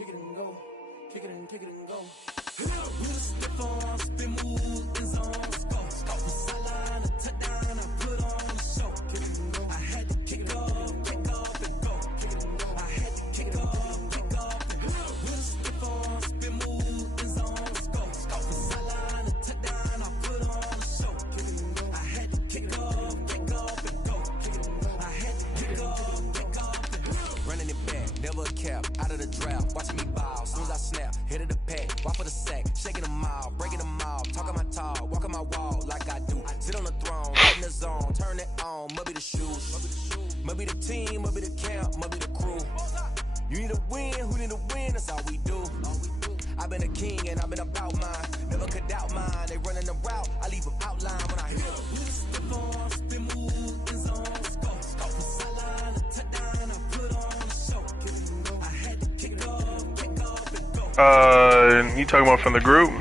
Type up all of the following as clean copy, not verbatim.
kick it and go, kick it and go. We just step on, spin, move, in zone, go. From sideline to touchdown, I put on the show. Kick it and go. I had to kick off and go. Kick it and go. I had to kick off and go. We just step on, spin, move, in zone, go. From sideline to touchdown, I put on the show. Kick it and go. I had to kick off and go. Kick it and go. I had to kick off and go. Running it back, never a cap, out of the draft, watching me ball. Soon as I snap, hit of the pack, walk for the sack, shaking them all, breaking them all, talking my talk, walking my wall like I do. Sit on the throne, get in the zone, turn it on, must be the shoes, must be the team, must be the camp, must be the crew. You need to win, who need to win, that's all we do. I've been a king and I've been about mine, never could doubt mine. They running the route, I leave them outline when I hit them. We just step on, spin, move, in zone, go. From sideline to touchdown, I put on the show. I had to kick off and go. You talking about from the group?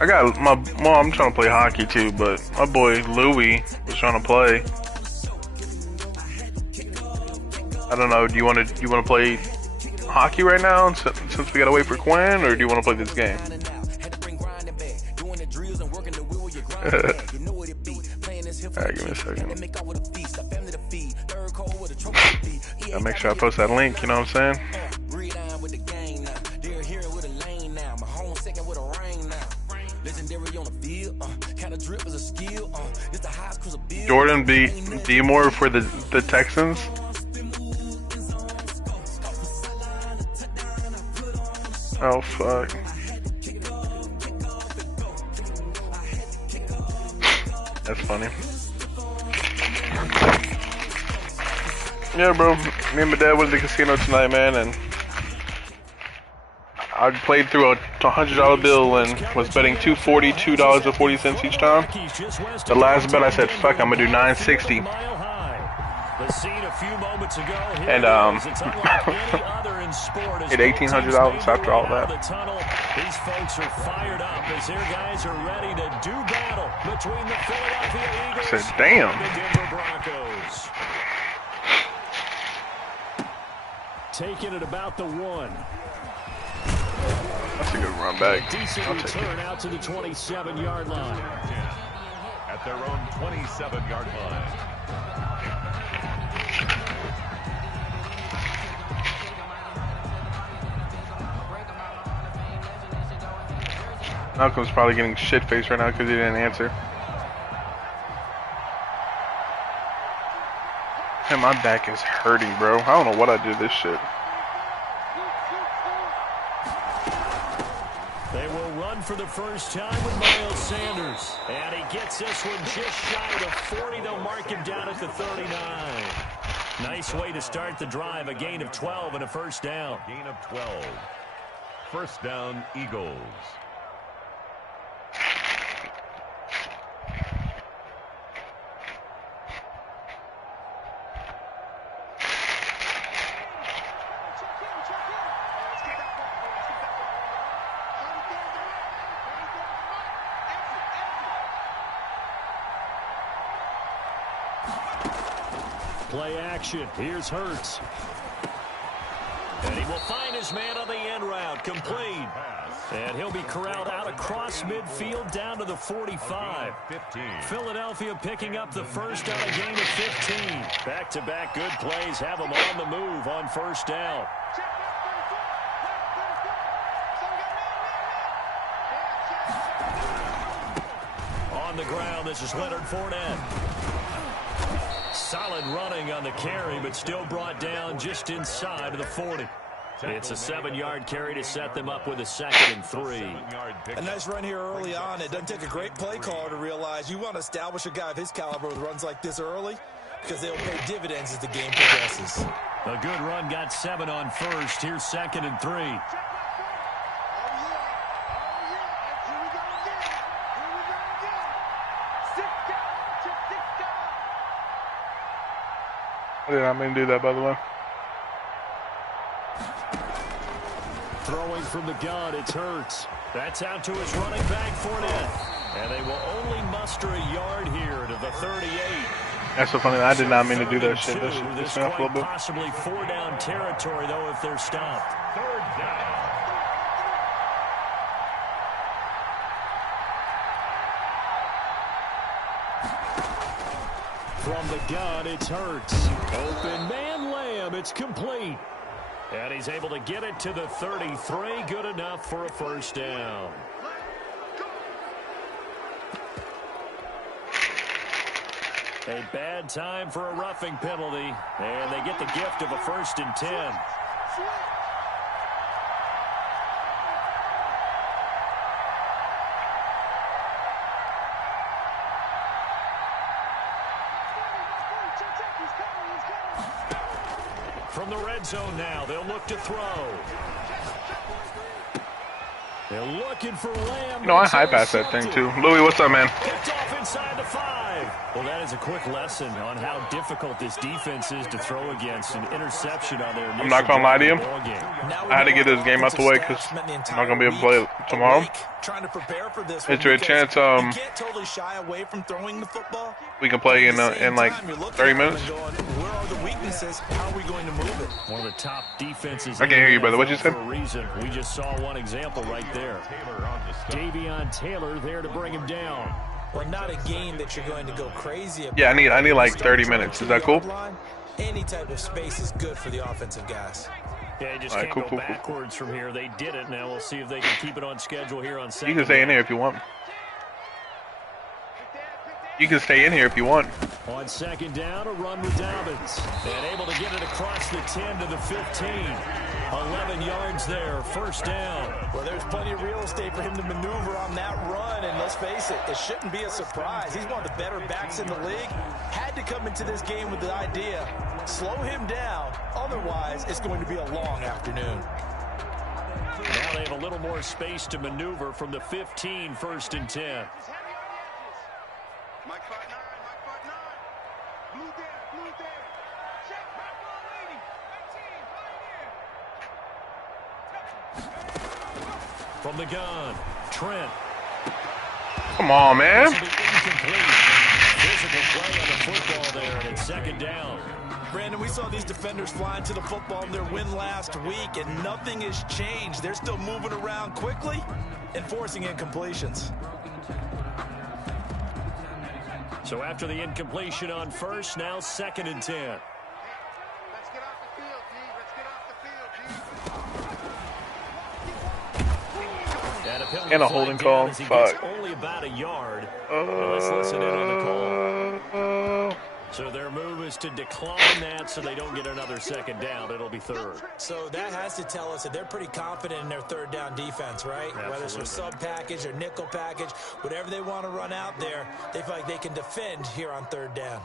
I got my mom. I'm trying to play hockey too, but my boy Louie was trying to play. I don't know. Do you want to play hockey right now since we gotta wait for Quinn, or do you want to play this game? Alright, give me a second. I'll make sure I post that link. You know what I'm saying? Jordan beat D-Moore for the Texans. Oh fuck. That's funny. Yeah, bro. Me and my dad went to the casino tonight, man, and I played through a $100 bill and was betting $2.40 each time. The last bet I said, fuck, I'm gonna do $9.60. And hit $1,800 after all that. These folks are fired up as their guys are ready to do battle between the Philadelphia Eagles I said, damn. and the Denver Broncos. Taking it about the 1. That's a good run back. Decent return out to the 27-yard line. At their own 27-yard line. Malcolm's probably getting shit-faced right now because he didn't answer. Man, my back is hurting, bro. I don't know what I do this shit. They will run for the first time with Miles Sanders. And he gets this one just shy of the 40. They'll mark him down at the 39. Nice way to start the drive. A gain of 12 and a first down. Gain of 12. First down, Eagles. Play action. Here's Hurts. And he will find his man on the end route. Complete. And he'll be corralled out across midfield down to the 45. Philadelphia picking up the first on a gain of 15. Back-to-back good plays have them on the move on first down. On the ground, this is Leonard Fournette. Solid running on the carry, but still brought down just inside of the 40. It's a 7-yard carry to set them up with a 2nd and 3. A nice run here early on. It doesn't take a great play caller to realize you want to establish a guy of his caliber with runs like this early because they'll pay dividends as the game progresses. A good run, got 7 on first. Here's 2nd and 3. I did not mean to do that, by the way. Throwing from the gun, it's Hurts. That's out to his running back, Fournette. And they will only muster a yard here to the 38. That's so funny. I did not mean to do that shit. That shit pissed me off a little bit. Possibly 4-down territory, though, if they're stopped. third down. From the gun, it's Hurts. Open man Lamb. It's complete. And he's able to get it to the 33. Good enough for a first down. A bad time for a roughing penalty. And they get the gift of a 1st and 10. From the red zone now, they'll look to throw. They're looking for Lamb. No, I high pass that thing too. Louis, what's up, man? Picked off inside the 5. Well, that is a quick lesson on how difficult this defense is to throw against. An interception on their initial I'm not gonna lie to you. I I had to get this game out the way because I'm not gonna be able to play it tomorrow. Trying to prepare for this. Is there a chance you can't totally shy away from throwing the football? we can play in like 30 minutes? Where are the weaknesses? How are we going to move it? One of the top defenses. I can't hear you, brother. What you said? For a reason. We just saw one example right there. Davion Taylor there to bring him down. Well, not a game that you're going to go crazy about. Yeah, I need like 30 minutes. Is that cool? Any type of space is good for the offensive guys. Yeah, just All right, can't cool. go backwards from here. They did it. Now we'll see if they can keep it on schedule here on Sunday. You can stay in here if you want. You can stay in here if you want. On 2nd down, a run with Dobbins. And able to get it across the 10 to the 15. 11 yards there, 1st down. Well, there's plenty of real estate for him to maneuver on that run, and let's face it, it shouldn't be a surprise. He's one of the better backs in the league. Had to come into this game with the idea, slow him down, otherwise it's going to be a long afternoon. Now they have a little more space to maneuver from the 15, 1st and 10. Mike 5'9", Mike 5'9". Blue there. Check, back ball lady. 18, right here. From the gun, Trent. Come on, man. This will be incomplete. Physical play on the football there, and it's 2nd down. Brandon, we saw these defenders flying to the football in their win last week, and nothing has changed. They're still moving around quickly and forcing incompletions. So after the incompletion on 1st, now 2nd and 10. Let's get off the field, G. Let's get off the field, G. And a penalty And a flag holding down call. as he Fuck. gets only about a yard. Let's listen in on the call. So their move is to decline that so they don't get another 2nd down. It'll be 3rd. So that has to tell us that they're pretty confident in their 3rd down defense, right? Absolutely. Whether it's a sub package or nickel package, whatever they want to run out there, they feel like they can defend here on 3rd down.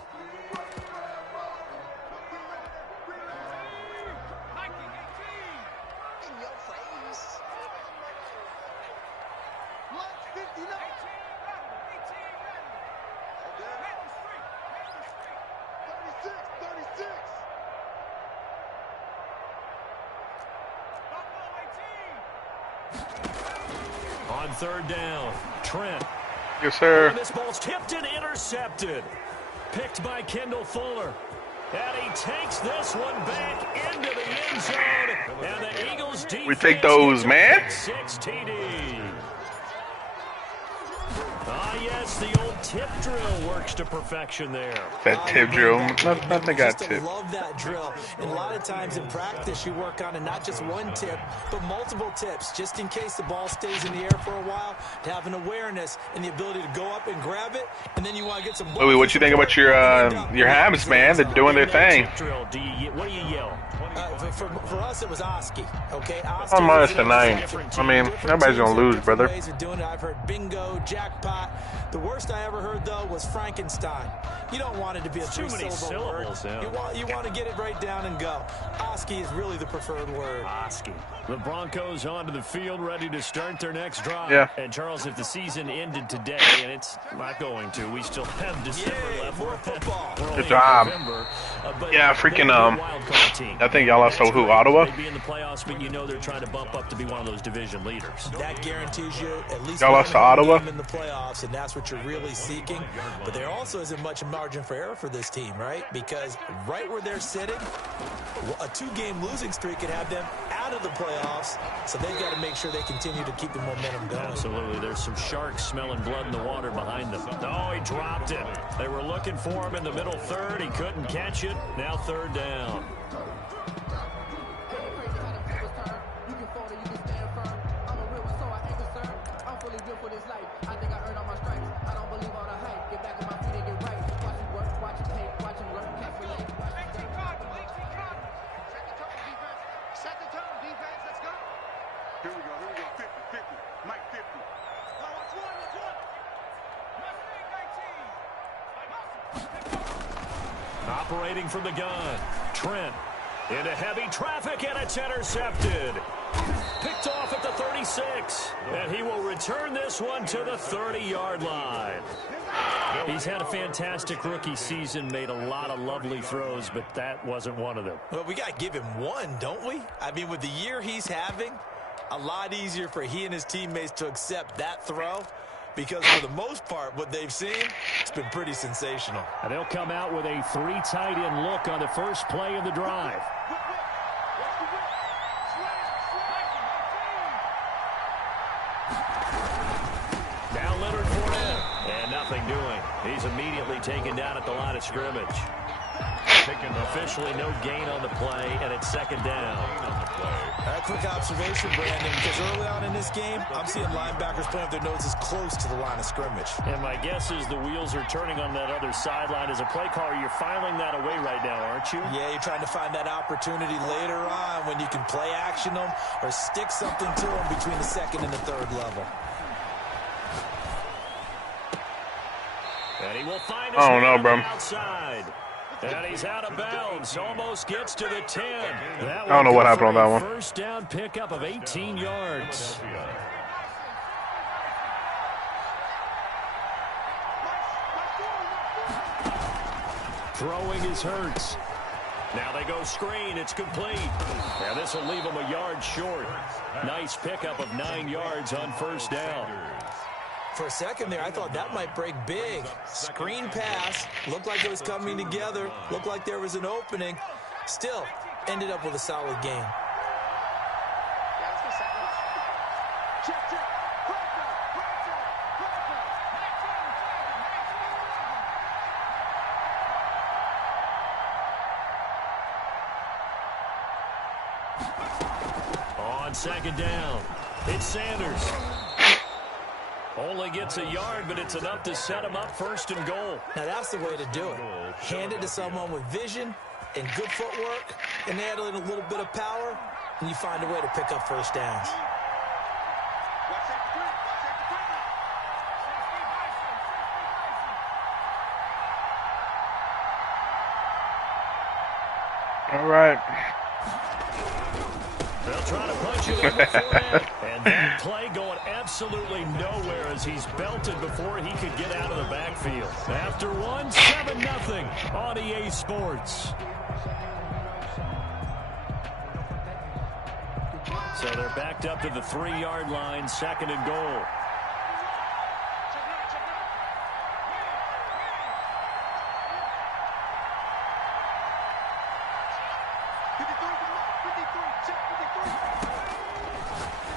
In your face. Let's 59. 36. On 3rd down, Trent. Yes, sir. This ball's tipped and intercepted. Picked by Kendall Fuller. And he takes this one back into the end zone. And the Eagles defense We take those, man. 6 TD. Ah, yes, the old tip drill works to perfection there. That tip drill. Nothing got I tip. love that drill. And a lot of times in practice, you work on it, not just one tip, but multiple tips, just in case the ball stays in the air for a while, to have an awareness and the ability to go up and grab it, and then you want to get some... Louis, what you think about your Habs, man? They're doing their thing. Drill, what do you yell? For us, it was Oski. Okay, I'm minus the 9. I mean, everybody's gonna lose, brother. Ways of doing it. I've heard bingo, jackpot. The worst I ever heard though was Frankenstein. You don't want it to be a Too many three-syllable word. syllables, yeah. You want to get it right down and go. Oski is really the preferred word. Oski. The Broncos onto the field, ready to start their next drive. Yeah. And Charles, if the season ended today, and it's not going to, we still have December left. More football. We're only Good in job. November, but Yeah, they'll freaking, be a wild card team. I think y'all lost to who, Ottawa? They'd be in the playoffs, but you know they're trying to bump up to be one of those division leaders. That guarantees you at least Y'all lost to one home Ottawa? game in the playoffs, and that's what you're really he's seeking. But there also isn't much margin for error for this team, right? Because right where they're sitting, a 2-game losing streak could have them out of the playoffs. So they've got to make sure they continue to keep the momentum going. Absolutely. There's some sharks smelling blood in the water behind them. Oh, he dropped it. They were looking for him in the middle third. He couldn't catch it. Now 3rd down. Here we go, 50, Mike 50. Operating from the gun. Trent into heavy traffic, and it's intercepted. Picked off at the 36. And he will return this one to the 30-yard line. He's had a fantastic rookie season, made a lot of lovely throws, but that wasn't one of them. Well, we got to give him one, don't we? I mean, with the year he's having, a lot easier for he and his teammates to accept that throw, because for the most part, what they've seen, it's been pretty sensational. And they'll come out with a 3 tight end look on the first play of the drive. Now Leonard Fournette, and nothing doing. He's immediately taken down at the line of scrimmage. Officially no gain on the play, and it's 2nd down. A quick observation, Brandon, because early on in this game, I'm seeing linebackers playing with their noses close to the line of scrimmage. And my guess is the wheels are turning on that other sideline. As a play caller, you're filing that away right now, aren't you? Yeah, you're trying to find that opportunity later on when you can play action them or stick something to them between the 2nd and the 3rd level. And he will find his I don't know, bro. outside. And he's out of bounds. Almost gets to the 10. I don't know what happened on that one. First down pickup of 18 yards. Throwing is Hurts. Now they go screen. It's complete. And this will leave him a yard short. Nice pickup of 9 yards on first down. For a second there, I thought that might break big. Screen pass. Looked like it was coming together. Looked like there was an opening. Still, ended up with a solid game. On 2nd down, it's Sanders. Only gets a yard, but it's enough to set him up 1st and goal. Now that's the way to do it. Hand it to someone with vision and good footwork, and add in a little bit of power, and you find a way to pick up first downs. All right. They'll try to punch it in before that. And that play going absolutely nowhere as he's belted before he could get out of the backfield. After one, 7-0 on EA Sports. So they're backed up to the 3-yard line, 2nd and goal.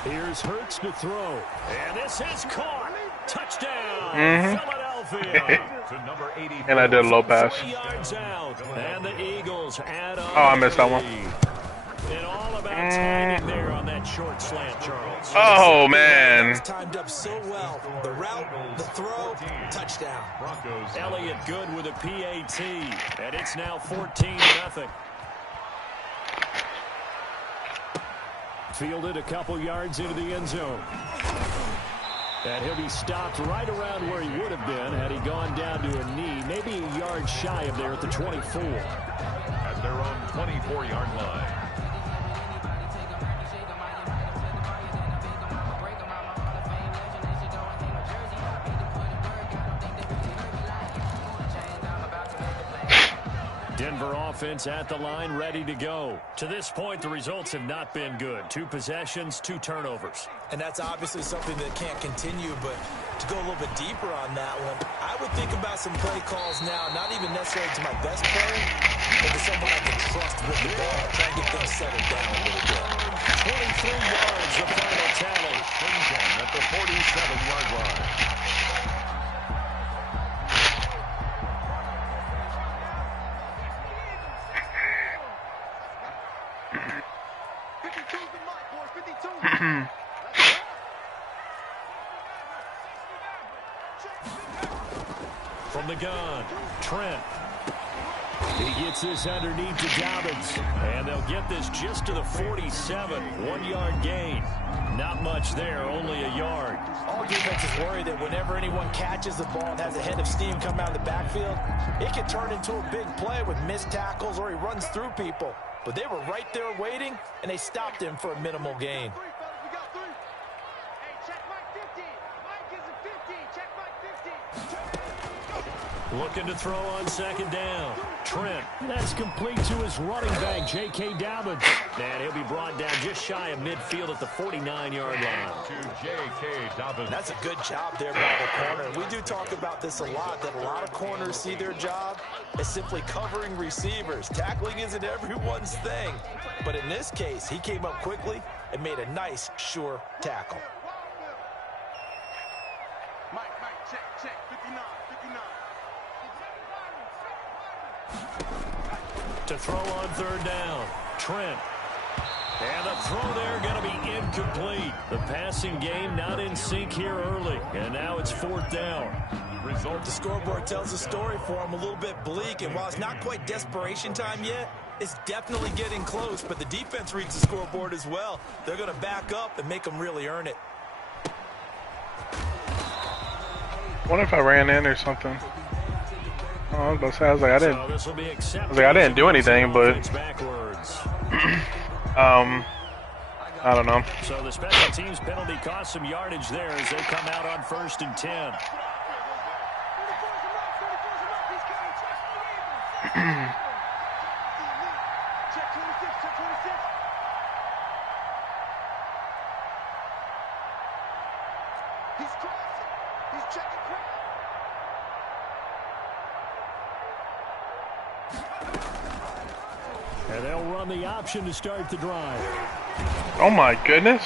Here's Hurts to throw. And this is caught. Touchdown, Philadelphia. To number 80. And I did a low pass. 3 yards out. And the Eagles add on. Oh, I missed that one. And all about timing there on that short slant, Charles. Oh, man. Timed up so well. The route, the throw, touchdown. Broncos. Elliott good with a PAT. And it's now 14-0. Fielded a couple yards into the end zone. And he'll be stopped right around where he would have been had he gone down to a knee, maybe a yard shy of there at the 24. At their own 24-yard line. Denver offense at the line, ready to go. To this point, the results have not been good. 2 possessions, 2 turnovers. And that's obviously something that can't continue, but to go a little bit deeper on that one, I would think about some play calls now, not even necessarily to my best player, but to someone I can trust with the ball, try and get things settled down a little bit. 23 yards, the final tally. At the 47-yard line. From the gun, Trent. He gets this underneath to Dobbins. And they'll get this just to the 47. 1-yard gain. Not much there, only a yard. All defenses worry that whenever anyone catches the ball and has a head of steam come out of the backfield, it can turn into a big play with missed tackles or he runs through people. But they were right there waiting, and they stopped him for a minimal gain. Looking to throw on 2nd down. Trent. That's complete to his running back, J.K. Dobbins. And he'll be brought down just shy of midfield at the 49-yard line. To J.K. Dobbins. That's a good job there by the corner. We do talk about this a lot, that a lot of corners see their job as simply covering receivers. Tackling isn't everyone's thing. But in this case, he came up quickly and made a nice, sure tackle. Mike, check, 59. To throw on 3rd down, Trent. And the throw there going to be incomplete. The passing game not in sync here early. And now it's 4th down. The scoreboard tells the story for him a little bit bleak. And while it's not quite desperation time yet, it's definitely getting close. But the defense reads the scoreboard as well. They're going to back up and make them really earn it. What if I ran in or something? Oh, I was about to say, I didn't do anything, but I don't know. So the special teams penalty cost some yardage there as they come out on 1st and 10. He's crossing. He's checking cross. And they'll run the option to start the drive. Oh my goodness.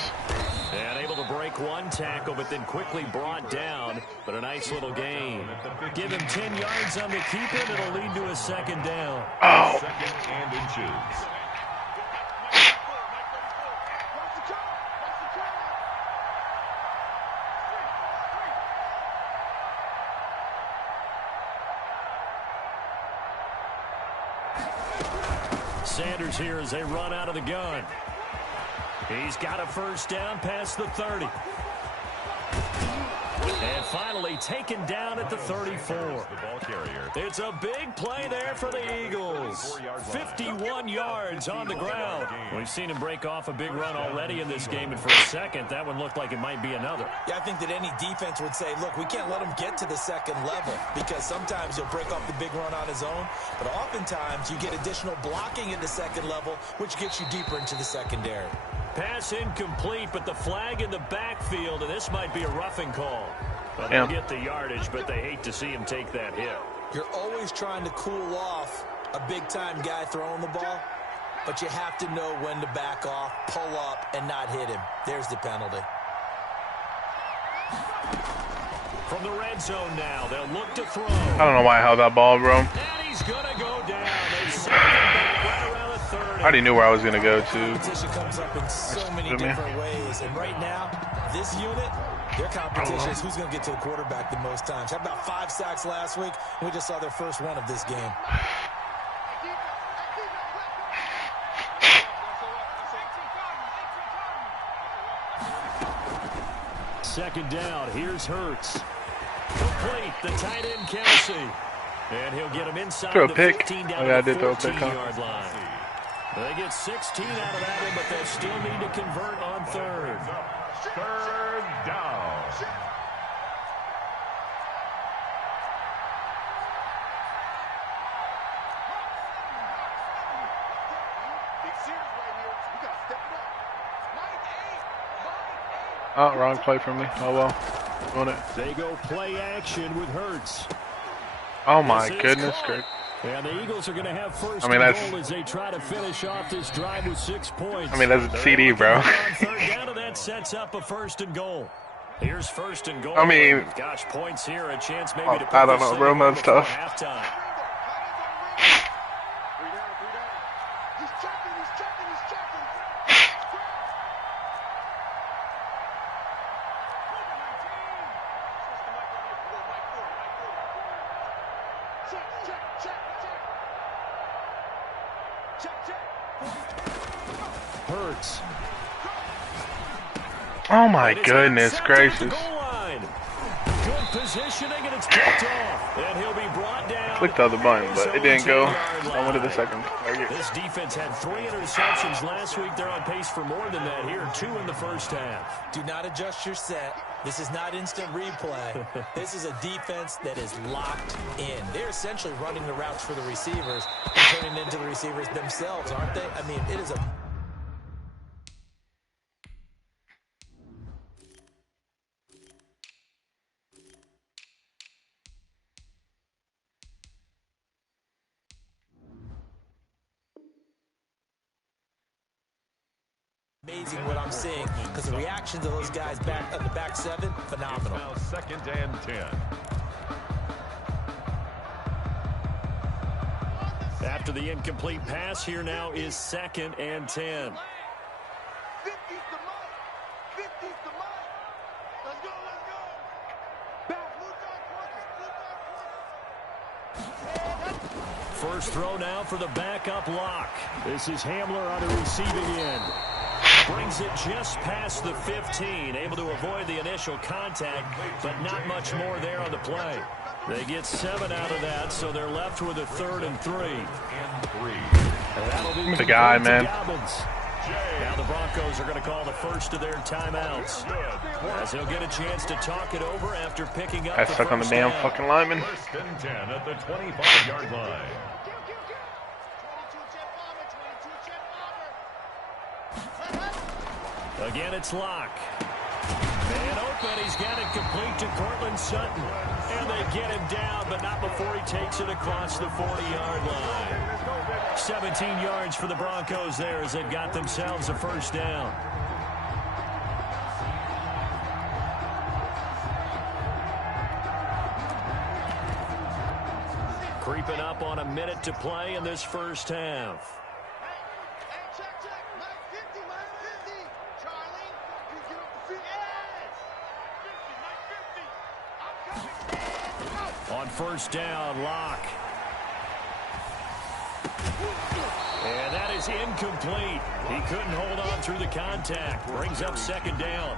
And able to break 1 tackle, but then quickly brought down. But a nice little gain. Give him 10 yards on the keeper, and it'll lead to a 2nd down. Oh. 2nd and inches. Sanders here as they run out of the gun. He's got a 1st down past the 30. And finally taken down at the 34. The ball carrier. It's a big play there for the Eagles. 51 yards on the ground. We've seen him break off a big run already in this game, and for a second, that one looked like it might be another. Yeah, I think that any defense would say, look, we can't let him get to the 2nd level because sometimes he'll break off the big run on his own, but oftentimes you get additional blocking at the 2nd level, which gets you deeper into the secondary. Pass incomplete, but the flag in the backfield, and this might be a roughing call. Well, they'll get the yardage, but they hate to see him take that hit. You're always trying to cool off a big-time guy throwing the ball, but you have to know when to back off, pull up, and not hit him. There's the penalty. From the red zone now, they'll look to throw. I don't know why I held that ball, bro. And he's going to go down. They send him back right around the 30. I already knew where I was going to go to. Competition comes up in so many different ways, and right now, this unit, their competition is who's going to get to the quarterback the most times. Had about 5 sacks last week, and we just saw their first one of this game. Second down, here's Hurts. Complete, the tight end Kelsey. And he'll get him inside Throw a the pick. 15 down Oh, yeah, I to did the throw a pick, huh? 14-yard line. They get 16 out of that one, but they'll still need to convert on 3rd. 3rd down. Oh, wrong play for me. Oh well. Doing it. They go play action with Hurts. Oh my goodness, great. And the Eagles are going to have first I mean, and that's- goal as they try to finish off this drive with 6 points. I mean, that's a CD, bro. On third down, and that sets up a first and goal. Here's first and goal. I mean, gosh, points here, a chance maybe to put I don't this know, thing bro. away That's before tough. halftime. He's checking, he's checking, he's checking. Check, check, check, check. Check, check. Hurts. Oh my And it's goodness intercepted at the gracious. goal line. Good positioning, and it's picked off. And he'll be brought down. Clicked the other button, but it didn't go. 17-yard I went to the line. second target. This defense had 3 interceptions last week. They're on pace for more than that here, 2 in the first half. Do not adjust your set. This is not instant replay. This is a defense that is locked in. They're essentially running the routes for the receivers and turning into the receivers themselves, aren't they? I mean, it is a... amazing what I'm seeing because the reactions of those guys back on the back 7, phenomenal. Now second and 10. After the incomplete pass, here now is second and 10. 50's the mark. 50's the mark. Let's go, let's go. Back, blue dot quarters, blue dot quarters. First throw now for the backup lock. This is Hamler on the receiving end. Brings it just past the 15, able to avoid the initial contact, but not much more there on the play. They get 7 out of that, so they're left with a 3rd and 3. And that'll be The guy, complete to man. Dobbins. Now the Broncos are going to call the first of their timeouts, as he'll get a chance to talk it over after picking up I the stuck on the first damn down. fucking lineman. First and 10 at the 25-yard line. 22 jet bomber, 22 jet bomber. Again, it's Locke. And open, he's got it complete to Cortland Sutton. And they get him down, but not before he takes it across the 40-yard line. 17 yards for the Broncos there as they've got themselves a first down. Creeping up on a minute to play in this first half. Hey, check, check. Mike 50, Mike 50. Charlie, you get up the field. Yes. 50, Mike 50. I'm coming. On first down, Locke. And that is incomplete. He couldn't hold on through the contact. Brings up second down.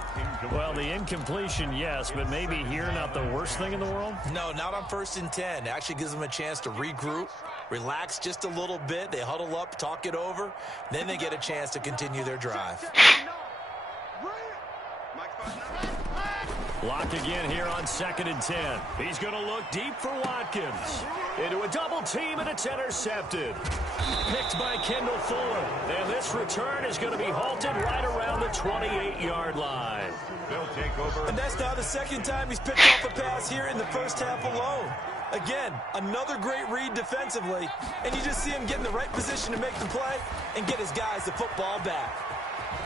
Well, the incompletion, yes, but maybe here not the worst thing in the world? No, not on 1st and 10. It actually gives them a chance to regroup, relax just a little bit. They huddle up, talk it over. Then they get a chance to continue their drive. Locke again here on 2nd and 10. He's going to look deep for Watkins. Into a double team, and it's intercepted. Picked by Kendall Fuller. And this return is going to be halted right around the 28-yard line. They'll take over. And that's now the second time he's picked off a pass here in the first half alone. Again, another great read defensively. And you just see him get in the right position to make the play and get his guys the football back.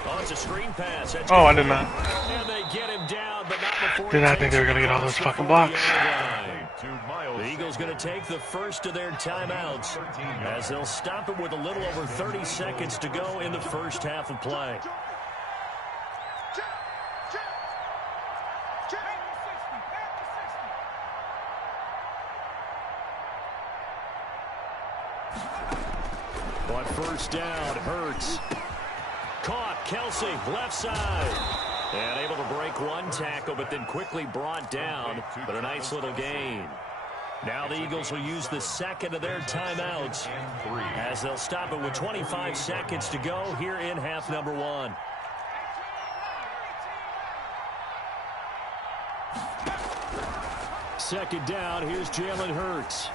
Oh, it's a screen pass. That's Oh, I did not. And they get him down, but not before Did he not think takes they were it gonna get all across those the fucking blocks. 40-yard line. To Miles. The Eagles going to take the first of their timeouts as they'll stop it with a little over 30 seconds to go in the first half of play. Check, check, check. On first down, Hurts. Caught, Kelsey, left side. And able to break one tackle, but then quickly brought down. But a nice little gain. Now the Eagles will use the second of their timeouts as they'll stop it with 25 seconds to go here in half number 1. Second down, here's Jalen Hurts.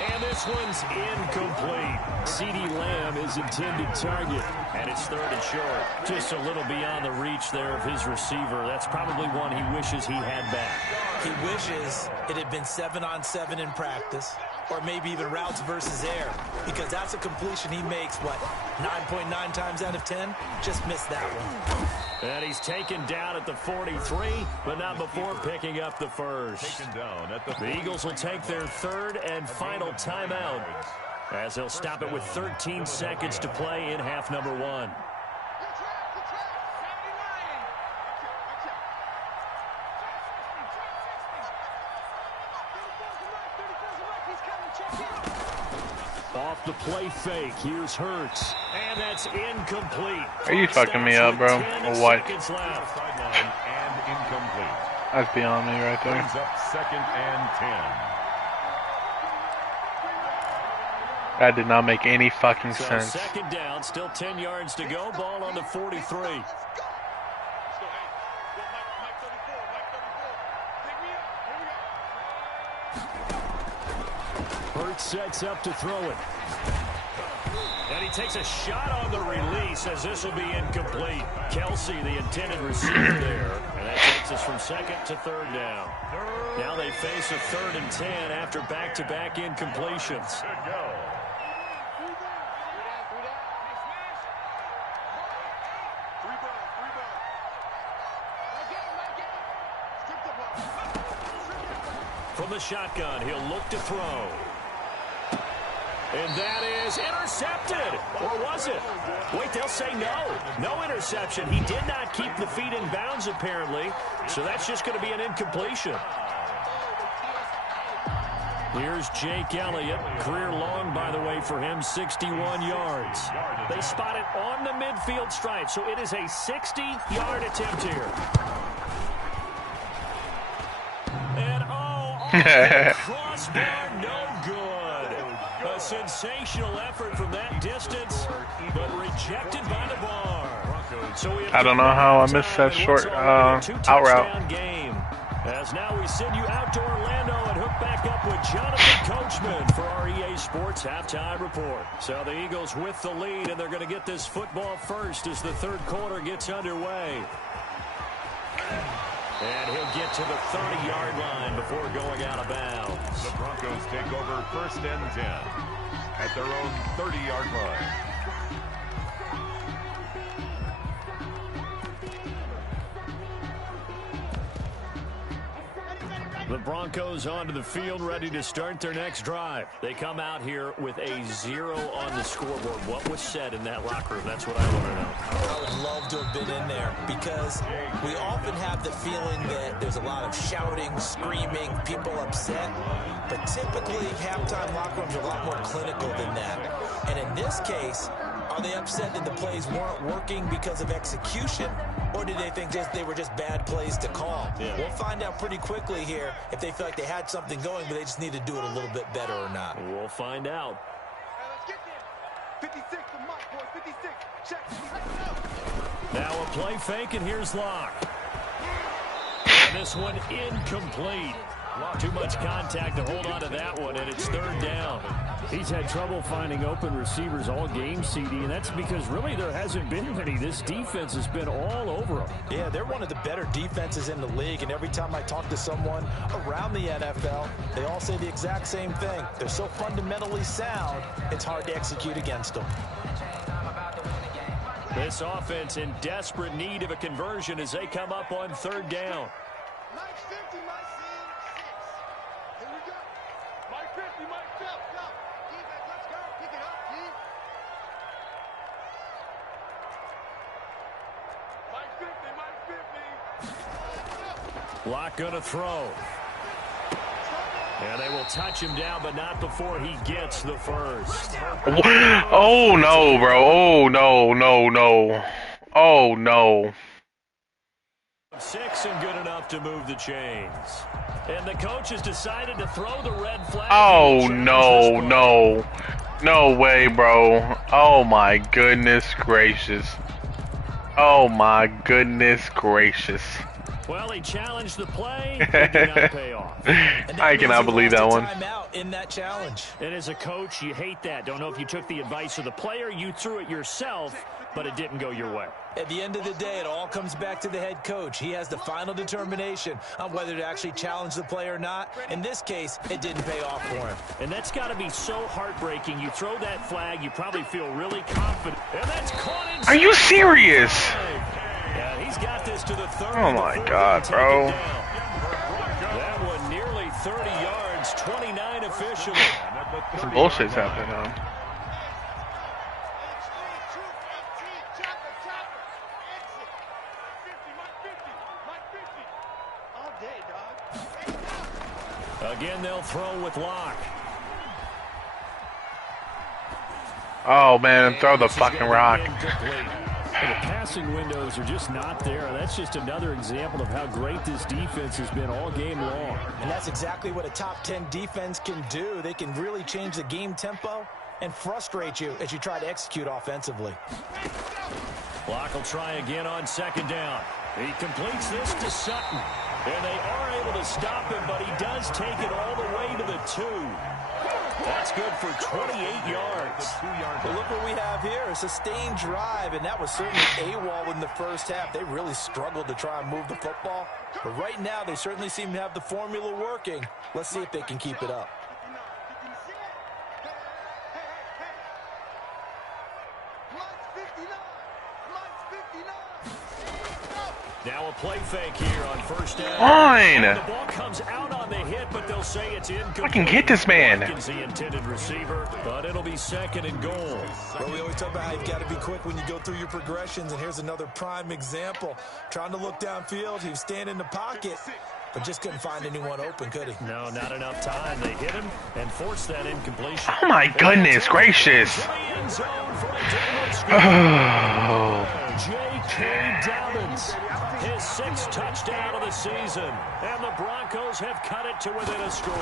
And this one's incomplete. CeeDee Lamb is intended target, and it's 3rd and short. Just a little beyond the reach there of his receiver. That's probably one he wishes he had back. He wishes it had been 7-on-7 in practice, or maybe even routes versus air, because that's a completion he makes, what, 9.9 times out of 10? Just missed that one. And he's taken down at the 43, but not before picking up the first. Taken down at The Eagles will take their 3rd and final timeout, as they'll stop it with 13 seconds to play in half number 1. Off the play fake, here's Hurts, and that's incomplete. Are you fucking me up, bro? Or what? sideline and incomplete. That's beyond me right there. Brings up 2nd and 10. That did not make any fucking So sense. 2nd down, still 10 yards to go, ball on the 43. Hurts sets up to throw it. And he takes a shot on the release as this will be incomplete. Kelsey, the intended receiver there. And that takes us from 2nd to 3rd down. Now they face a 3rd and 10 after back-to-back incompletions. From the shotgun, he'll look to throw. And that is intercepted. Or was it? Wait, they'll say no. No interception. He did not keep the feet in bounds, apparently. So that's just going to be an incompletion. Here's Jake Elliott. Career long, by the way, for him, 61 yards. They spot it on the midfield stripe. So it is a 60-yard attempt here. And off the crossbar, no good. A sensational effort from that distance, but rejected by the bar. So I don't know how I missed that short out route. Game. As now we send you out to Orlando and hook back up with Jonathan Coachman for our EA Sports Halftime Report. So the Eagles with the lead, and they're going to get this football first as the 3rd quarter gets underway. And he'll get to the 30-yard line before going out of bounds. The Broncos take over 1st and 10 at their own 30-yard line. The Broncos onto the field, ready to start their next drive. They come out here with a 0 on the scoreboard. What was said in that locker room? That's what I want to know. I would love to have been in there, because we often have the feeling that there's a lot of shouting, screaming, people upset. But typically, halftime locker rooms are a lot more clinical than that. And in this case, are they upset that the plays weren't working because of execution? Or did they think they were just bad plays to call? Yeah. We'll find out pretty quickly here if they feel like they had something going, but they just need to do it a little bit better or not. We'll find out. Let's get there. 56, the mic, boy. 56. Check. Now a play fake, and here's Locke. And this one incomplete. Too much contact to hold on to that one, and it's 3rd down. He's had trouble finding open receivers all game, CD, and that's because really there hasn't been many. This defense has been all over them. Yeah, they're one of the better defenses in the league, and every time I talk to someone around the NFL, they all say the exact same thing. They're so fundamentally sound, it's hard to execute against them. This offense in desperate need of a conversion as they come up on 3rd down. Mike 50, Mike 6. Here we go. Mike 50, Mike 50. Go. Defense, let's go. Pick it up, D. Mike 50, Mike 50. Locke gonna throw. And they will touch him down, but not before he gets the first. Oh no, bro. Oh no, no, no. Oh no. 6 and good enough to move the chains. And the coach has decided to throw the red flag. Oh no, no. No way, bro. Oh my goodness gracious. Oh my goodness gracious. Well, he challenged the play. It did not pay off. I cannot believe that one. Timeout in that challenge. And as a coach, you hate that. Don't know if you took the advice of the player, you threw it yourself, but it didn't go your way. At the end of the day, it all comes back to the head coach. He has the final determination on whether to actually challenge the play or not. In this case, it didn't pay off for him. And that's got to be so heartbreaking. You throw that flag, you probably feel really confident. And that's caught inside. Are you serious? Yeah, he's got this to the 30. Oh my God, bro. That one nearly 30 yards, 29 officially. Some bullshit's happening on. Again, they'll throw with Locke. Oh man, throw the fucking rock. The passing windows are just not there. That's just another example of how great this defense has been all game long. And that's exactly what a top 10 defense can do. They can really change the game tempo and frustrate you as you try to execute offensively. Locke will try again on second down. He completes this to Sutton. And they are able to stop him, but he does take it all the way to the 2. That's good for 28 yards. But look what we have here, a sustained drive, and that was certainly AWOL in the first half. They really struggled to try and move the football. But right now, they certainly seem to have the formula working. Let's see if they can keep it up. Now a play fake here on first down. Fine. The ball comes out on the hit, but they'll say it's incomplete. Fucking get this man. Watkins, the intended receiver, but it'll be second and goal. Well, we always talk about how you've got to be quick when you go through your progressions, and here's another prime example. Trying to look downfield, he was standing in the pocket, but just couldn't find anyone open, could he? No, not enough time. They hit him and forced that incompletion. Oh my goodness gracious. Oh. J.K. Dobbins, his 6th touchdown of the season, and the Broncos have cut it to within a score.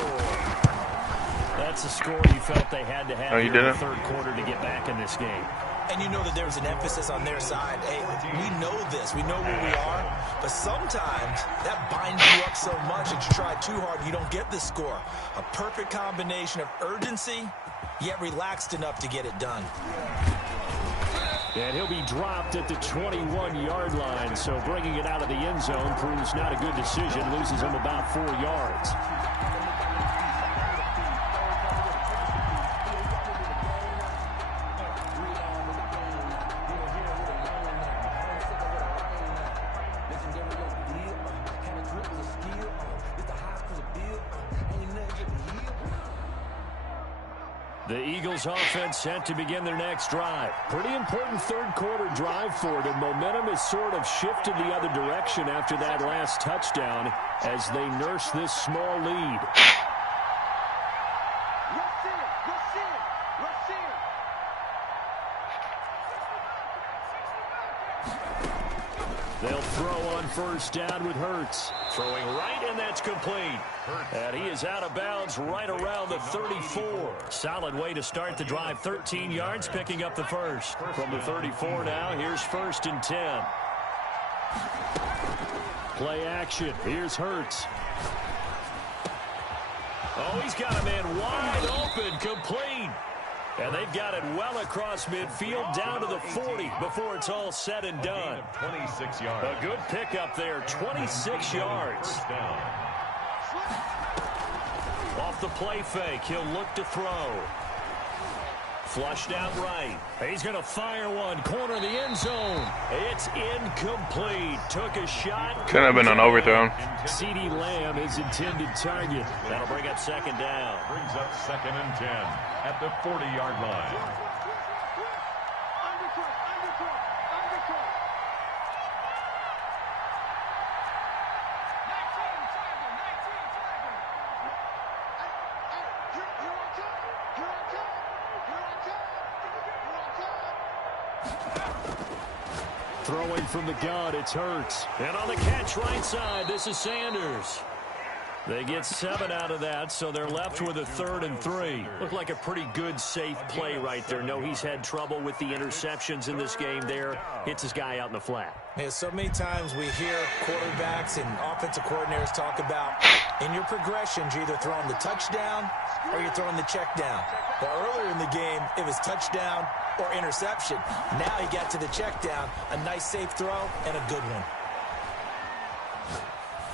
That's a score you felt they had to have in the third quarter to get back in this game. And you know that there's an emphasis on their side. Hey, we know this. We know where we are. But sometimes that binds you up so much that you try too hard, you don't get the score. A perfect combination of urgency, yet relaxed enough to get it done. And he'll be dropped at the 21-yard line, so bringing it out of the end zone proves not a good decision, loses him about 4 yards. The Eagles offense set to begin their next drive. Pretty important third quarter drive for them. Momentum has sort of shifted the other direction after that last touchdown as they nurse this small lead. They'll throw on first down with Hurts. Throwing right, and that's complete. And he is out of bounds right around the 34. Solid way to start the drive. 13 yards, picking up the first. From the 34 now, here's 1st and 10. Play action. Here's Hurts. Oh, he's got a man wide open, complete. And they've got it well across midfield down to the 40 before it's all said and done. 26 yards. A good pickup there, 26 yards. Off the play fake, he'll look to throw. Flushed out right. He's going to fire one. Corner of the end zone. It's incomplete. Took a shot. Couldn't have been an overthrow. CeeDee Lamb, his intended target. That'll bring up second down. Brings up 2nd and 10 at the 40-yard line. Throwing from the gun, it's Hurts. And on the catch right side, this is Sanders. They get 7 out of that, so they're left with a 3rd and 3. Looked like a pretty good, safe play right there. No, he's had trouble with the interceptions in this game there. Hits his guy out in the flat. Yeah, so many times we hear quarterbacks and offensive coordinators talk about in your progressions, you're either throwing the touchdown or you're throwing the check down. But earlier in the game, it was touchdown or interception. Now he got to the check down, a nice safe throw and a good one.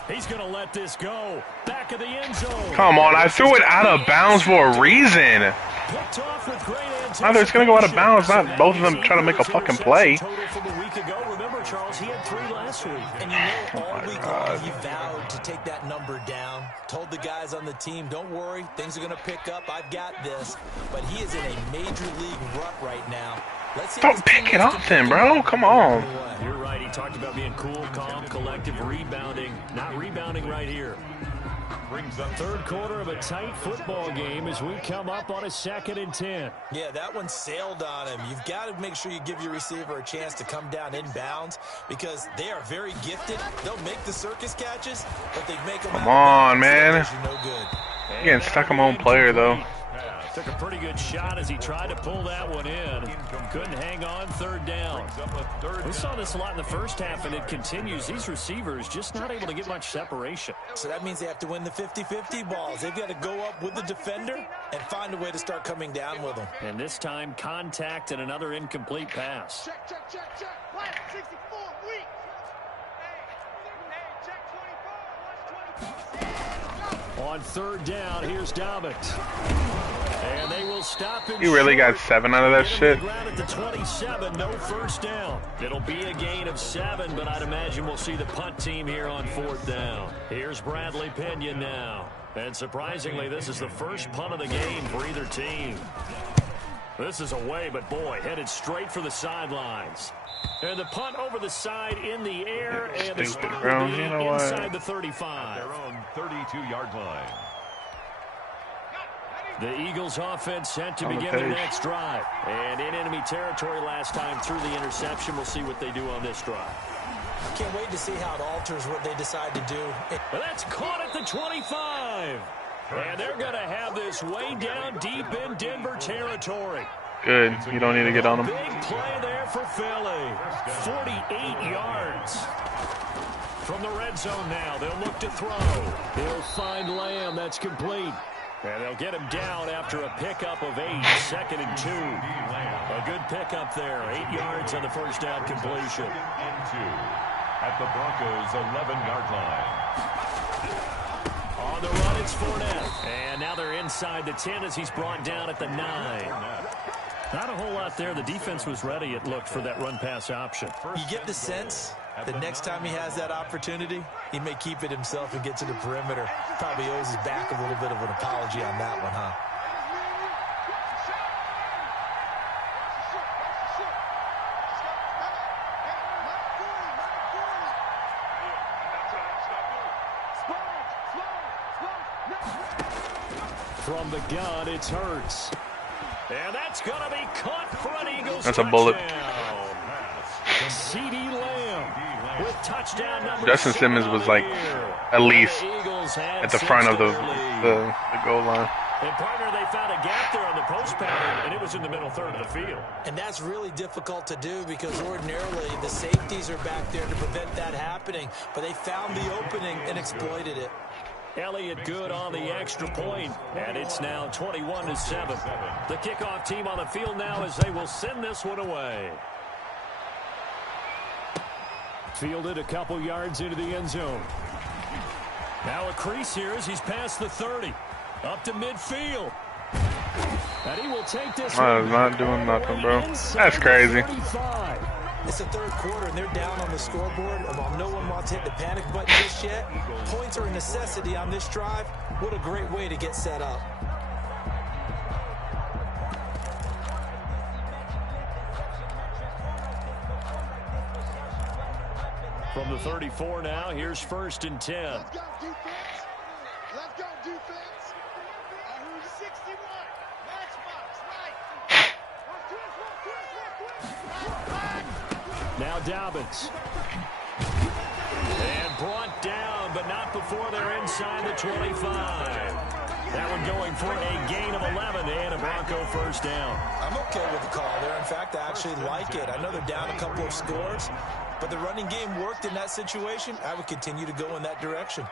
He's going to let this go. Back of the end zone. Come on, I threw it out of bounds for a reason. Picked off with great Either it's going to go out of bounds, not both of them trying to make a fucking play. Total from a week ago. Remember, Charles, he had 3 last week. And you know, all week long, he vowed to take that number down. Told the guys on the team, don't worry, things are going to pick up. I've got this. But he is in a major league rut right now. Let's see. Don't pick it up then, bro. Come on. You're right. He talked about being cool, calm, collective, rebounding. Not rebounding right here. Brings up 3rd quarter of a tight football game as we come up on a 2nd and 10. Yeah, that one sailed on him. You've got to make sure you give your receiver a chance to come down inbounds because they are very gifted. They'll make the circus catches, but they make them Come on, man. No good. You're getting stuck on my own player, though. Took a pretty good shot as he tried to pull that one in. Couldn't hang on. 3rd down. We saw this a lot in the first half, and it continues. These receivers just not able to get much separation. So that means they have to win the 50-50 balls. They've got to go up with the defender and find a way to start coming down with them. And this time, contact and another incomplete pass. Check, check, check, check. Plan 64, weak. Hey, check 24. On 3rd down, here's Dobbins. And they will stop him. You really got 7 out of that shit? At the 27, no 1st down. It'll be a gain of 7, but I'd imagine we'll see the punt team here on 4th down. Here's Bradley Pinion now. And surprisingly, this is the first punt of the game for either team. This is away, but boy, headed straight for the sidelines. And the punt over the side in the air, and the spot will be inside the 35. their own 32-yard line. The Eagles offense set to begin their next drive. And in enemy territory last time through the interception. We'll see what they do on this drive. Can't wait to see how it alters what they decide to do. But that's caught at the 25. And they're going to have this way down deep in Denver territory. Good. You don't need to get on them. Big play there for Philly. 48 yards. From the red zone now, they'll look to throw. They'll find Lamb. That's complete. And they'll get him down after a pickup of 8, 2nd and 2. A good pickup there, 8 yards on the 1st down completion. At the Broncos' 11-yard line. On the run, it's Fournette. And now they're inside the 10 as he's brought down at the 9. Not a whole lot there. The defense was ready, it looked, for that run-pass option. You get the sense that next time he has that opportunity, he may keep it himself and get to the perimeter. Probably owes his back a little bit of an apology on that one, huh? From the gun, it's Hurts. And that's going to be caught for an Eagles That's a bullet. CD Lamb with touchdown number Justin Simmons was like at least at the front of the goal line. And partner, they found a gap there on the post pattern, and it was in the middle 3rd of the field. And that's really difficult to do because ordinarily the safeties are back there to prevent that happening. But they found the opening and exploited it. Elliott good on the extra point, and it's now 21-7. The kickoff team on the field now as they will send this one away. Fielded a couple yards into the end zone. Now a crease here as he's past the 30. Up to midfield. And he will take this I was not doing nothing, bro. That's crazy. 35. It's the 3rd quarter, and they're down on the scoreboard. And while no one wants to hit the panic button just yet, points are a necessity on this drive. What a great way to get set up. From the 34 now, here's 1st and 10. Let's go, defense. Let's go, defense. Who's 61? Matchbox, right. Now Dobbins. And brought down, but but not before they're inside the 25. That one going for a gain of 11 and a Bronco first down. I'm okay with the call there. In fact, I actually like it. I know they're down a couple of scores, but the running game worked in that situation. I would continue to go in that direction.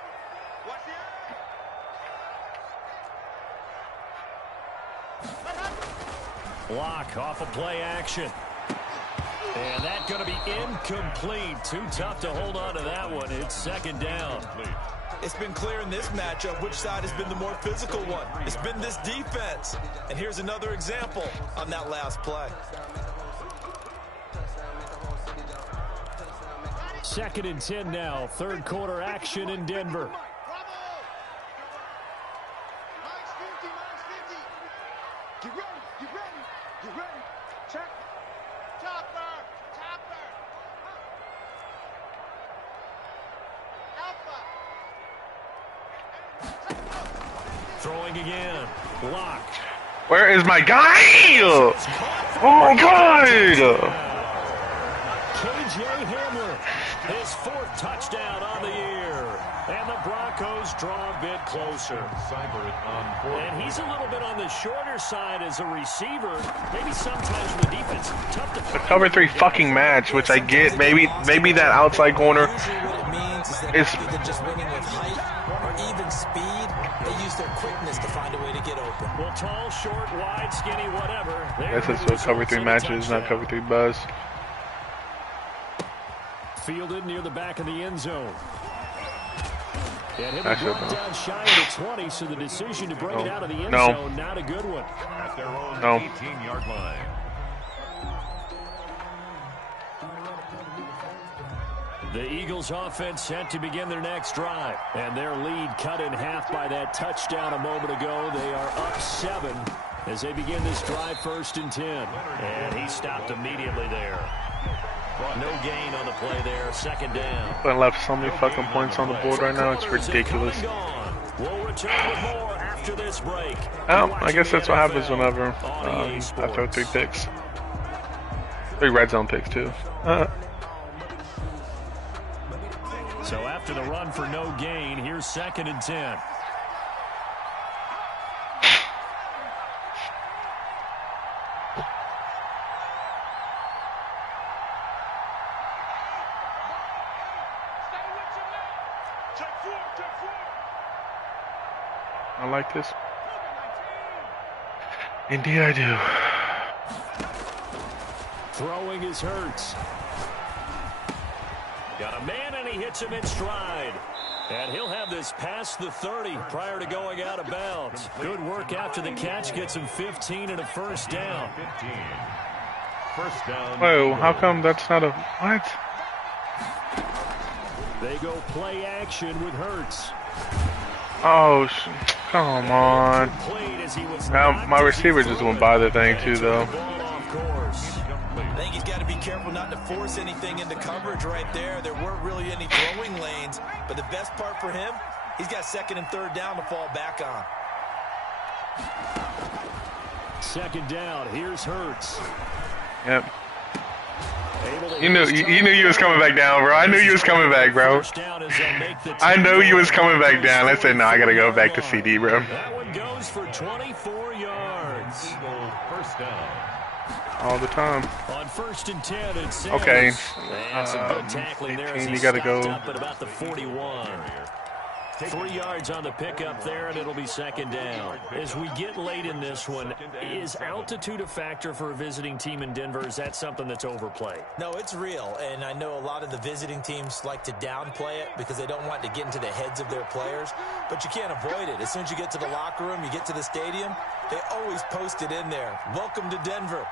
Block off a play action. And that's going to be incomplete. Too tough to hold on to that one. It's second down. It's been clear in this matchup which side has been the more physical one. It's been this defense. And here's another example on that last play. Second and 10 now. Third quarter action in Denver. Get ready, get ready, get ready. Check. Chopper, chopper. Alpha. Throwing again. Blocked. Where is my guy? Oh, God! KJ Hamler, his fourth touchdown on the year. And the Broncos draw a bit closer. And he's a little bit on the shorter side as a receiver. Maybe sometimes with the defense, tough to... The cover 3 fucking match, which I get. Maybe that outside corner Usually what it means is that is... either just winning with height or even speed, they use their quickness to find a way to get open. Well, tall, short, wide, skinny, whatever. This is what cover 3 matches, not cover 3 buzz. Fielded near the back of the end zone. And he'll be brought down shy of the 20, so the decision to bring it out of the end zone, not a good one. At their own 18-yard line. The Eagles offense set to begin their next drive. And their lead cut in half by that touchdown a moment ago. They are up 7 as they begin this drive, 1st and 10. And he stopped immediately there. No gain on the play there, 2nd down. I left so many fucking points on the board right now, it's ridiculous. We'll return with more after this break. Oh, I guess that's what happens whenever I throw 3 picks. 3 red zone picks, too. So after the run for no gain, here's 2nd and 10. I like this. Indeed I do. Throwing is Hurts. Got a man and he hits him in stride. And he'll have this past the 30 prior to going out of bounds. Good work after the catch. Gets him 15 and a first down. 15. First down. Whoa, how come that's not a... What? They go play action with Hurts. Oh, come on. Now, my receiver just went by the thing, too, though. I think he's got to be careful not to force anything into coverage right there. There weren't really any throwing lanes, but the best part for him, he's got 2nd and 3rd down to fall back on. 2nd down, here's Hurts. Yep. You knew you was coming back down, bro. I knew you was coming back, bro. I know you was coming back down. I said, no, I gotta go back to CD, bro. That one goes for 24 yards. First down. All the time. On 1st and 10, it's okay. And some good tackling there as he you gotta go. up at about the 41. 3 yards on the pickup there, and it'll be 2nd down. As we get late in this one, is altitude a factor for a visiting team in Denver? Is that something that's overplayed? No, it's real, and I know a lot of the visiting teams like to downplay it because they don't want to get into the heads of their players, but you can't avoid it. As soon as you get to the locker room, you get to the stadium, they always post it in there. Welcome to Denver.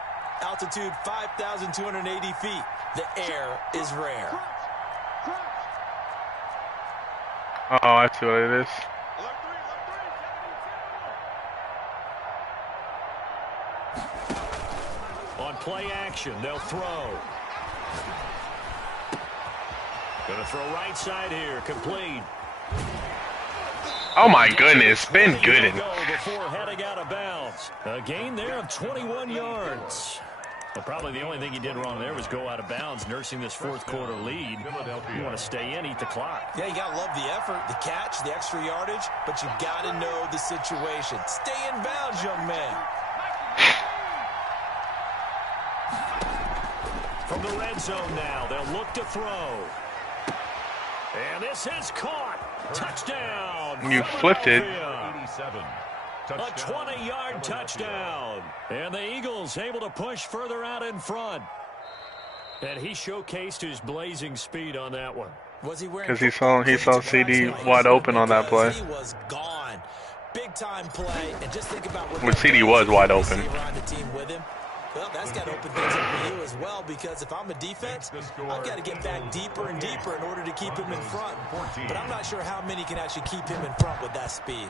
Altitude 5,280 feet. The air is rare. Oh, I see what it is. On play action, they'll throw. Gonna throw right side here, complete. Oh my goodness, been good. Before heading out of bounds. A gain there of 21 yards. Well, probably the only thing he did wrong there was go out of bounds, nursing this fourth quarter lead. You want to stay in, eat the clock. Yeah, you got to love the effort, the catch, the extra yardage, but you got to know the situation. Stay in bounds, young man. From the red zone now, they'll look to throw. And this is caught. Touchdown. You flipped it. 87. A 20-yard touchdown. And the Eagles able to push further out in front. And he showcased his blazing speed on that one. Was he wearing? Because he saw CD wide open on that play. He was gone. Big time play. And just think about what When CD was wide open. The team with him. Well, that's got to open things up for you as well, because if I'm a defense, I've got to get back deeper and deeper in order to keep him in front. But I'm not sure how many can actually keep him in front with that speed.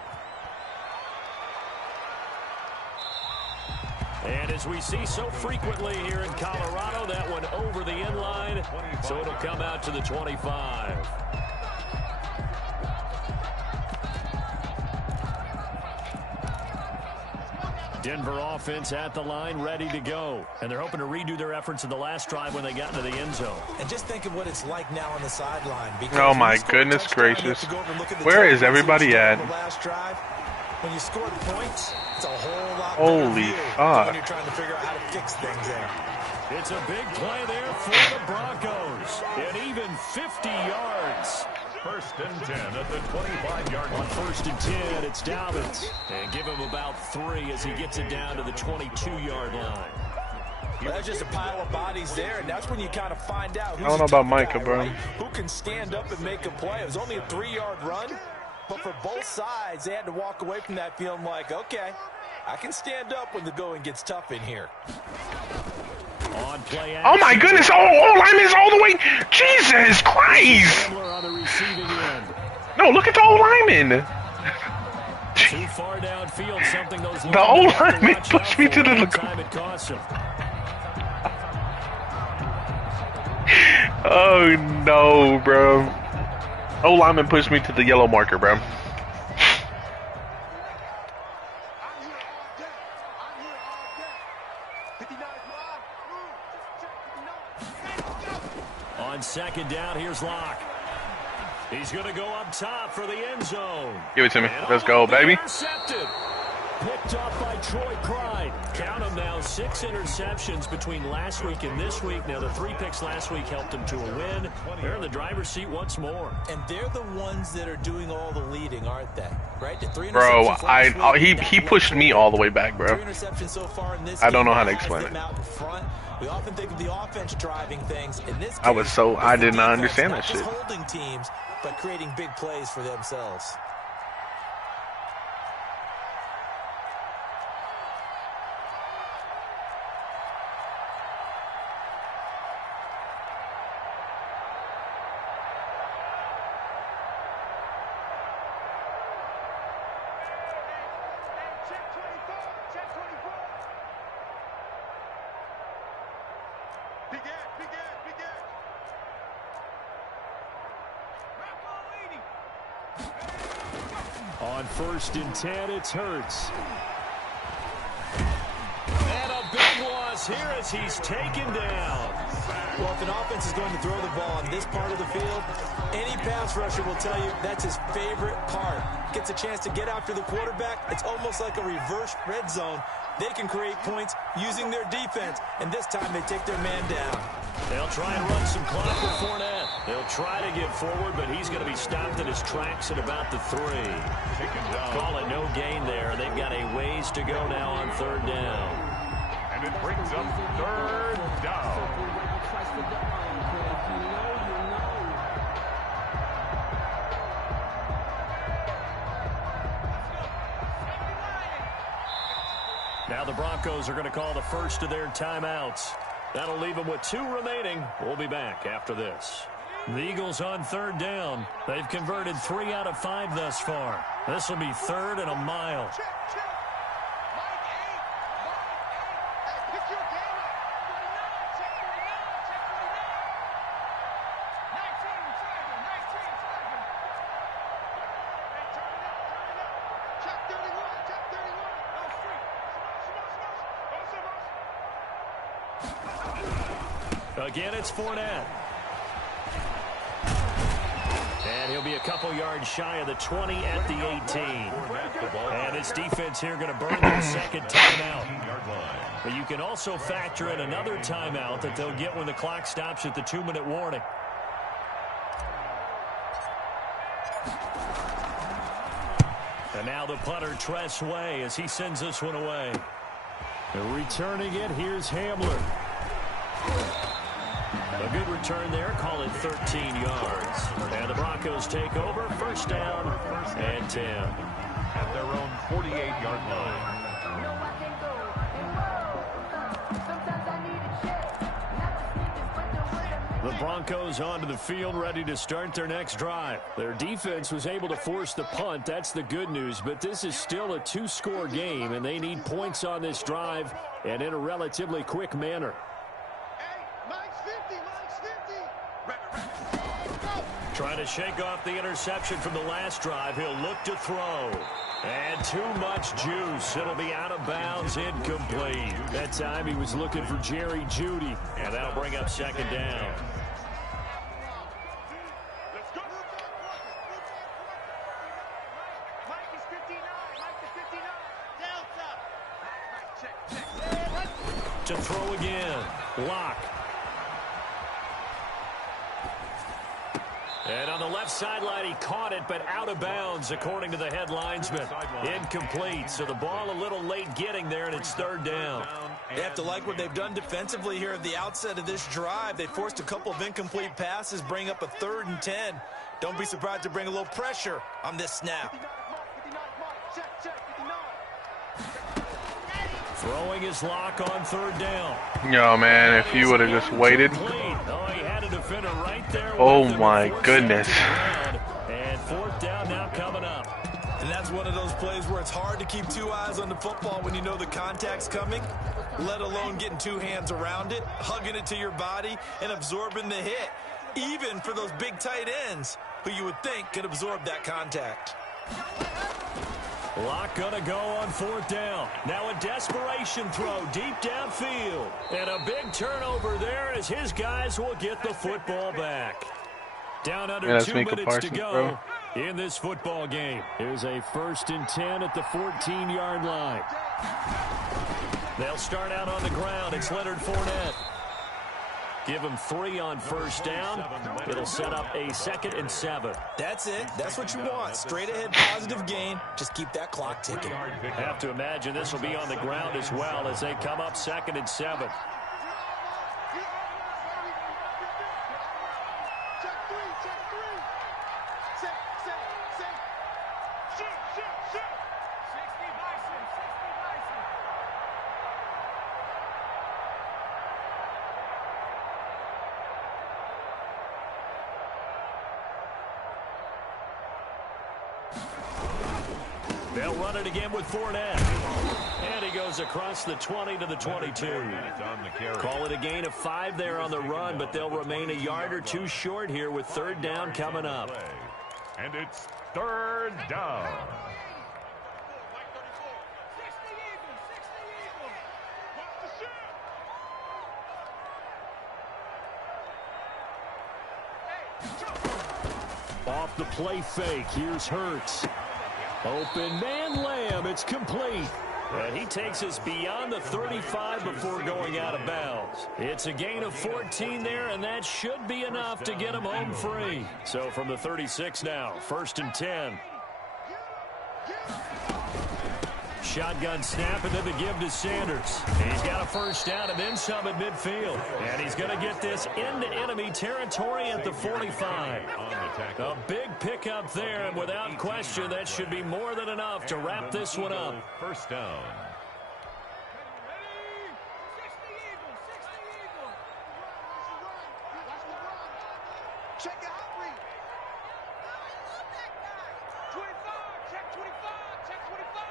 And as we see so frequently here in Colorado, that one over the end line, so it'll come out to the 25. Denver offense at the line, ready to go. And they're hoping to redo their efforts in the last drive when they got into the end zone. And just think of what it's like now on the sideline. Oh my goodness gracious. Where is everybody at? When you score points, it's a whole lot holy fuck. when you're trying to figure out how to fix things there. It's a big play there for the Broncos. And even 50 yards. First and 10 at the 25-yard line. On first and 10, it's Dobbins. And give him about 3 as he gets it down to the 22-yard line. Well, that's just a pile of bodies there, and that's when you kind of find out who's I don't know about Micah, bro. Right? Who can stand up and make a play. It was only a 3-yard run, but for both sides, they had to walk away from that feeling like, okay, I can stand up when the going gets tough in here. On play oh my goodness! Oh, lineman's all the way! Jesus Christ! on the receiving end. No, look at the old lineman. Too far downfield, something those the old lineman pushed me to the time it costs him. Oh no, bro! Old lineman pushed me to the yellow marker, bro. On second down, here's Locke. He's going to go up top for the end zone. Give it to me. Let's go, baby. Intercepted. Picked up by Troy Clyde. Count them now, 6 interceptions between last week and this week. Now, the 3 picks last week helped them to a win. They're in the driver's seat once more. And they're the ones that are doing all the leading, aren't they? Right? The 3 bro, interceptions he pushed me all the way back, bro. 3 interceptions so far in this I don't know how to game, explain it. out in front. We often think of the offense driving things. In this case, I did not understand that shit. Holding teams, but creating big plays for themselves. On first and 10, it's Hurts. And a big loss here as he's taken down. Well, if an offense is going to throw the ball on this part of the field, any pass rusher will tell you that's his favorite part. Gets a chance to get after the quarterback. It's almost like a reverse red zone. They can create points using their defense, and this time they take their man down. They'll try and run some clock with Fournette. They'll try to get forward, but he's going to be stopped in his tracks at about the 3. Call it no gain there. They've got a ways to go now on third down. And it brings up third down. Now the Broncos are going to call the first of their timeouts. That'll leave them with 2 remaining. We'll be back after this. The Eagles on third down. They've converted 3 out of 5 thus far. This will be 3rd and a mile. Again, it's Fournette. And he'll be a couple yards shy of the 20 at the 18. And this defense here going to burn their second timeout. But you can also factor in another timeout that they'll get when the clock stops at the 2-minute warning. And now the punter, Tress Way, as he sends this one away. And returning it, here's Hamler. A good return there, call it 13 yards. And the Broncos take over, first down and 10. At their own 48-yard line. The Broncos onto the field, ready to start their next drive. Their defense was able to force the punt. That's the good news. But this is still a 2-score game, and they need points on this drive and in a relatively quick manner. Trying to shake off the interception from the last drive. He'll look to throw. And too much juice. It'll be out of bounds, incomplete. That time he was looking for Jerry Jeudy. And that'll bring up second down. To throw again. Lock. And on the left sideline, he caught it, but out of bounds, according to the head linesman. Incomplete, so the ball a little late getting there, and it's third down. They have to like what they've done defensively here at the outset of this drive. They forced a couple of incomplete passes, bring up a 3rd and 10. Don't be surprised to bring a little pressure on this snap. Throwing his lock on third down. Yo, man, if you would have just waited. Oh, he had a defender right there. Oh, my goodness. And fourth down now coming up. And that's one of those plays where it's hard to keep 2 eyes on the football when you know the contact's coming, let alone getting 2 hands around it, hugging it to your body, and absorbing the hit, even for those big tight ends who you would think could absorb that contact. Lock gonna go on fourth down. Now a desperation throw deep downfield. And a big turnover there as his guys will get the football back. Down under 2 minutes to go in this football game. Here's a 1st and 10 at the 14-yard line. They'll start out on the ground. It's Leonard Fournette. Give him 3 on first down. It'll set up a 2nd and 7. That's it. That's what you want. Straight ahead positive gain. Just keep that clock ticking. Have to imagine this will be on the ground as well as they come up 2nd and 7. They'll run it again with Fournette. And he goes across the 20 to the 22. Call it a gain of 5 there on the run, but they'll remain a yard or 2 short here with third down coming up. And it's third down. Off the play fake, here's Hurts. Open man, Lamb, it's complete. And he takes us beyond the 35 before going out of bounds. It's a gain of 14 there, and that should be enough to get him home free. So from the 36 now, 1st and 10. Shotgun snap, and then the give to Sanders. He's got a first down and then some at midfield. And he's going to get this into enemy territory at the 45. A big pickup there, and without question, that should be more than enough to wrap this one up. First down. Check it out, Reed. I love that guy. 25, check 25, check 25.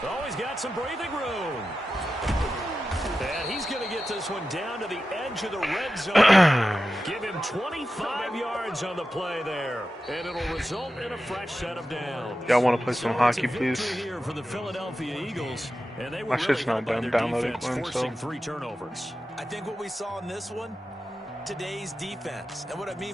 Oh, he's got some breathing room. And he's going to get to this one down to the edge of the red zone. Give him 25 yards on the play there. And it'll result in a fresh set of downs. Y'all want to play some hockey, please? Here for the Philadelphia Eagles. And they were My shit's really not done downloading one, so. I think what we saw in this one, today's defense. And what I mean